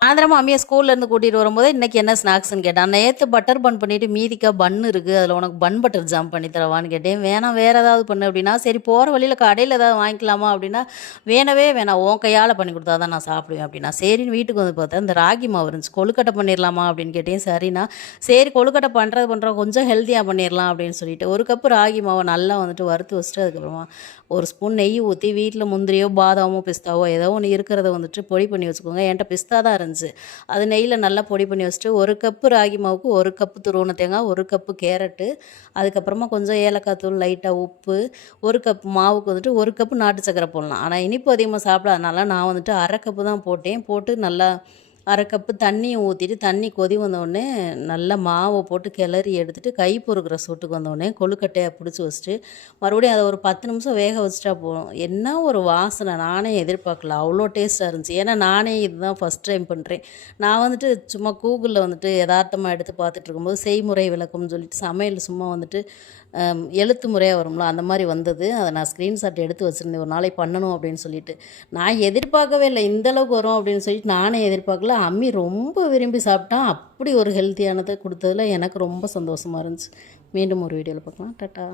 சாயந்தரமா அம்மிய ஸ்கூல்லேருந்து கூட்டிட்டு வரும்போது, "இன்னைக்கு என்ன ஸ்நாக்ஸ்ன்னு" கேட்டான். நேத்து பட்டர் பன் பண்ணிட்டு மீதிக்கா பன் இருக்கு. அதில உனக்கு பன் பட்டர் ஜாம் பண்ணி தரவான்னு கேட்டேன். "வேணாம் வேற ஏதாவது பண்ணு" அப்படின்னா, சரி போற வழியில கடையில ஏதாவது வாங்கிக்கலாமா அப்படின்னா, "வேணவே வேணாம். உன் கையால பண்ணி குடுத்தா தான் நான் சாப்பிடுவேன்" அப்படின்னா. சரின்னு வீட்டுக்கு வந்து பார்த்தா, இந்த ராகி மாவு இருந்துச்சு. "கொழுக்கட்டை பண்ணிரலாமா?" அப்படின்னு கேட்டேன். சரின்னா, சரி கொழுக்கட்டை பண்றோம் கொஞ்சம் ஹெல்த்தியா பண்ணிரலாம் அப்படின்னு சொல்லிட்டு, 1 கப்பு ராகி மாவ நல்லா வந்துட்டு வறுத்து வச்சுட்டு, அதுக்கப்புறமா 1 ஸ்பூன் நெய் ஊத்தி, வீட்ல முந்திரியோ, பாதாமோ, பிஸ்தாவோ ஏதோ ஒண்ணு இருக்கிறத வந்துட்டு பொடி பண்ணி வச்சுக்கோங்க. என்ட்ட பிஸ்தா தான் இருந்துச்சு. அது நெய்யில நல்லா பொடி பண்ணி வச்சுட்டு 1 கப்பு ராகி மாவுக்கு 1 கப்பு துருவன தேங்காய், 1 கப்பு கேரட்டு, அதுக்கப்புறமா கொஞ்சம் ஏலக்காய் தூள், லைட்டா உப்பு, 1 கப் மாவுக்கு வந்துட்டு 1 கப்பு நாட்டு சர்க்கரை போடலாம். ஆனா இனிப்பு அதிகமா சாப்பிடாதனால நான் வந்துட்டு 1/2 கப்பு தான் போட்டேன். போட்டு நல்லா 1/2 கப்பு தண்ணியும் ஊத்திட்டு, தண்ணி கொதி வந்தோடனே நல்லா மாவ போட்டு கிளறி எடுத்துட்டு, கை பொறுக்கிற சூட்டுக்கு வந்தோடனே கொழுக்கட்டையா புடிச்சு வச்சுட்டு, மறுபடியும் அத ஒரு 10 நிமிஷம் வேக வச்சுட்டா போதும். என்ன ஒரு வாசனை! நானே எதிர்பார்க்கல. அவ்வளோ டேஸ்ட்டா இருந்துச்சு. ஏன்னா நானே இதுதான் ஃபர்ஸ்ட் டைம் பண்றேன். நான் வந்துட்டு சும்மா கூகுள்ல வந்துட்டு எதார்த்தமா எடுத்து பார்த்துட்டு இருக்கும்போது, செய்முறை விளக்கம்னு சொல்லிட்டு சமையல் சும்மா வந்துட்டு எழுத்து முறையா வரும்ல, அந்த மாரி வந்தது. அத நான் ஸ்க்ரீன்ஷாட் எடுத்து வச்சிருந்தேன். ஒரு நாளைக்கு பண்ணணும் அப்படின்னு சொல்லிட்டு. நான் எதிர்பார்க்கவே இல்ல. இந்த அளவுக்கு வரும் அப்படின்னு சொல்லிட்டு நானே எதிர்பார்க்கல. அம்மி ரொம்ப விரும்பி சாப்பிட்டான். அப்படி ஒரு ஹெல்த்தியானத குடுத்ததுல எனக்கு ரொம்ப சந்தோஷமா இருந்துச்சு. மீண்டும் ஒரு வீடியோல பார்க்கலாம். டாட்டா.